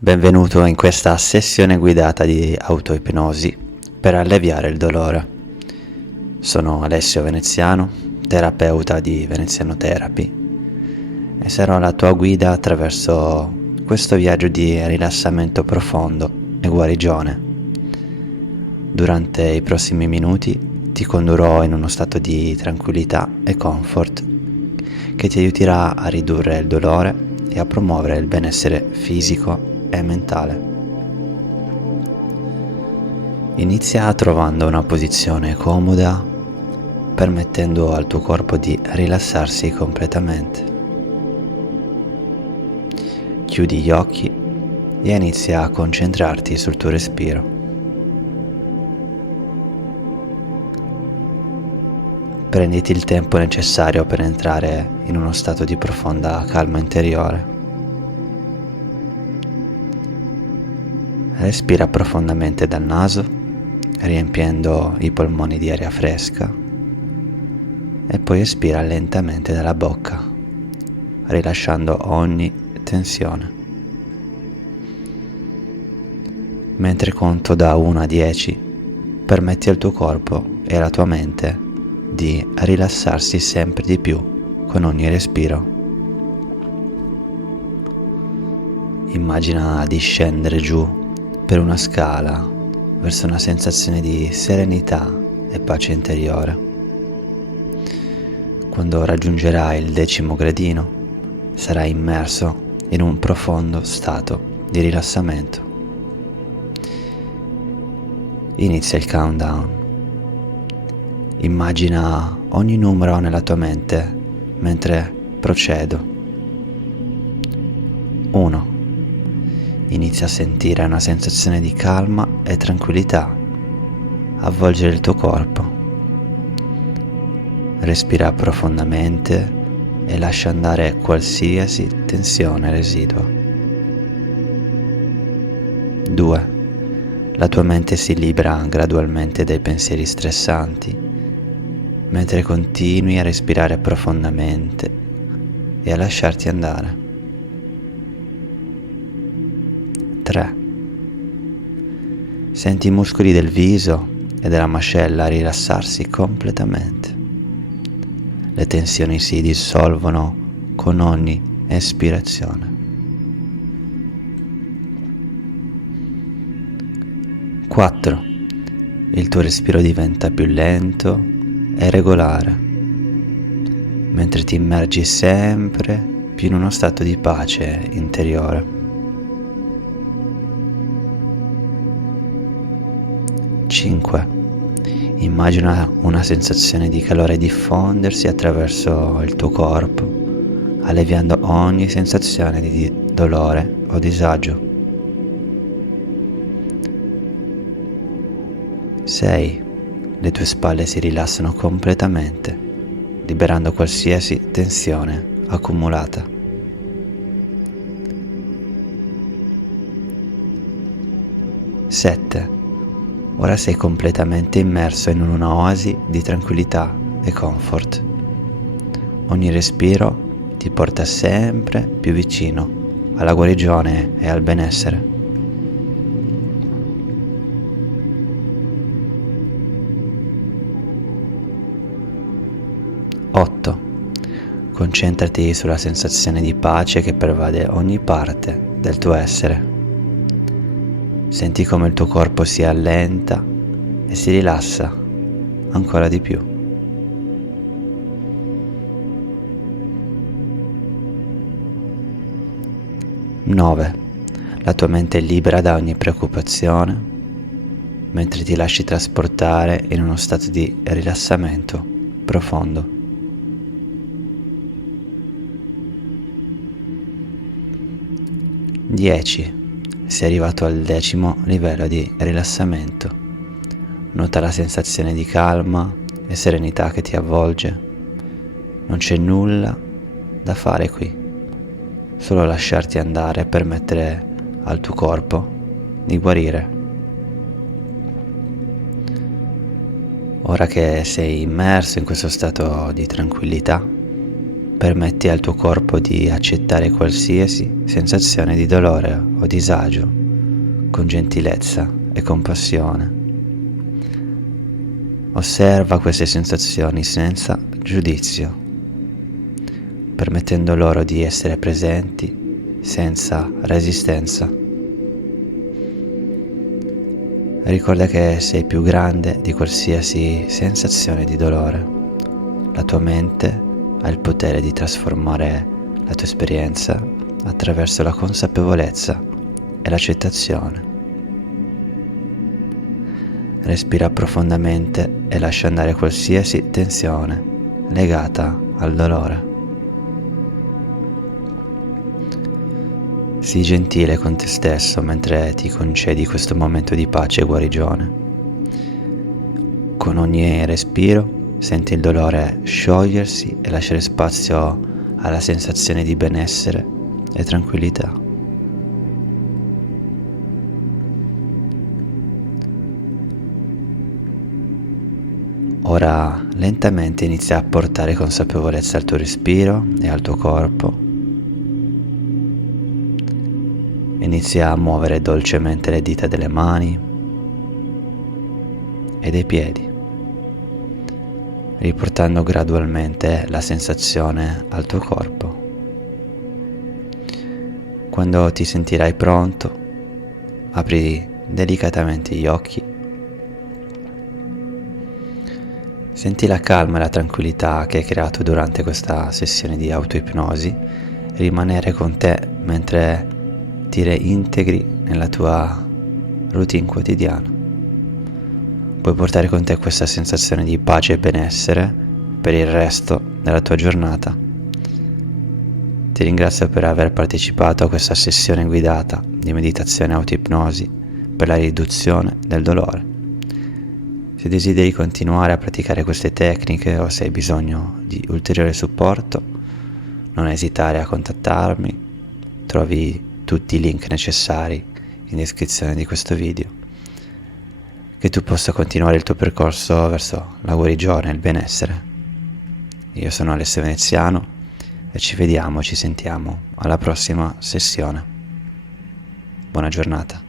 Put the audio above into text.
Benvenuto in questa sessione guidata di autoipnosi per alleviare il dolore. Sono Alessio Veneziano, terapeuta di Veneziano Therapy, e sarò la tua guida attraverso questo viaggio di rilassamento profondo e guarigione. Durante i prossimi minuti ti condurrò in uno stato di tranquillità e comfort che ti aiuterà a ridurre il dolore e a promuovere il benessere fisico e mentale. Inizia trovando una posizione comoda, permettendo al tuo corpo di rilassarsi completamente. Chiudi gli occhi e inizia a concentrarti sul tuo respiro. Prenditi il tempo necessario per entrare in uno stato di profonda calma interiore. Respira profondamente dal naso, riempiendo i polmoni di aria fresca, e poi espira lentamente dalla bocca, rilasciando ogni tensione. Mentre conto da 1 a 10, permetti al tuo corpo e alla tua mente di rilassarsi sempre di più con ogni respiro. Immagina di scendere giù per una scala verso una sensazione di serenità e pace interiore. Quando raggiungerai il 10° gradino, sarai immerso in un profondo stato di rilassamento. Inizia il countdown. Immagina ogni numero nella tua mente mentre procedo. 1. Inizia a sentire una sensazione di calma e tranquillità avvolgere il tuo corpo. Respira profondamente e lascia andare qualsiasi tensione residua. 2. La tua mente si libera gradualmente dai pensieri stressanti, mentre continui a respirare profondamente e a lasciarti andare. 3. Senti i muscoli del viso e della mascella rilassarsi completamente. Le tensioni si dissolvono con ogni espirazione. 4. Il tuo respiro diventa più lento e regolare, mentre ti immergi sempre più in uno stato di pace interiore. 5. Immagina una sensazione di calore diffondersi attraverso il tuo corpo, alleviando ogni sensazione di dolore o disagio. 6. Le tue spalle si rilassano completamente, liberando qualsiasi tensione accumulata. 7. Ora sei completamente immerso in una oasi di tranquillità e comfort. Ogni respiro ti porta sempre più vicino alla guarigione e al benessere. 8. Concentrati sulla sensazione di pace che pervade ogni parte del tuo essere. Senti come il tuo corpo si allenta e si rilassa ancora di più. 9. La tua mente è libera da ogni preoccupazione, mentre ti lasci trasportare in uno stato di rilassamento profondo. 10. Sei arrivato al 10° livello di rilassamento. Nota la sensazione di calma e serenità che ti avvolge. Non c'è nulla da fare qui, solo lasciarti andare e permettere al tuo corpo di guarire. Ora che sei immerso in questo stato di tranquillità, Permetti al tuo corpo di accettare qualsiasi sensazione di dolore o disagio con gentilezza e compassione. Osserva queste sensazioni senza giudizio, permettendo loro di essere presenti senza resistenza. Ricorda che sei più grande di qualsiasi sensazione di dolore. La tua mente ha il potere di trasformare la tua esperienza attraverso la consapevolezza e l'accettazione. Respira profondamente e lascia andare qualsiasi tensione legata al dolore. Sii gentile con te stesso mentre ti concedi questo momento di pace e guarigione. Con ogni respiro senti il dolore sciogliersi e lasciare spazio alla sensazione di benessere e tranquillità. Ora lentamente inizia a portare consapevolezza al tuo respiro e al tuo corpo. Inizia a muovere dolcemente le dita delle mani e dei piedi, riportando gradualmente la sensazione al tuo corpo. Quando ti sentirai pronto, apri delicatamente gli occhi. Senti la calma e la tranquillità che hai creato durante questa sessione di autoipnosi rimanere con te mentre ti reintegri nella tua routine quotidiana. Puoi portare con te questa sensazione di pace e benessere per il resto della tua giornata. Ti ringrazio per aver partecipato a questa sessione guidata di meditazione auto-ipnosi per la riduzione del dolore. Se desideri continuare a praticare queste tecniche o se hai bisogno di ulteriore supporto, non esitare a contattarmi. Trovi tutti i link necessari in descrizione di questo video. Che tu possa continuare il tuo percorso verso la guarigione e il benessere. Io sono Alessio Veneziano e ci sentiamo alla prossima sessione. Buona giornata.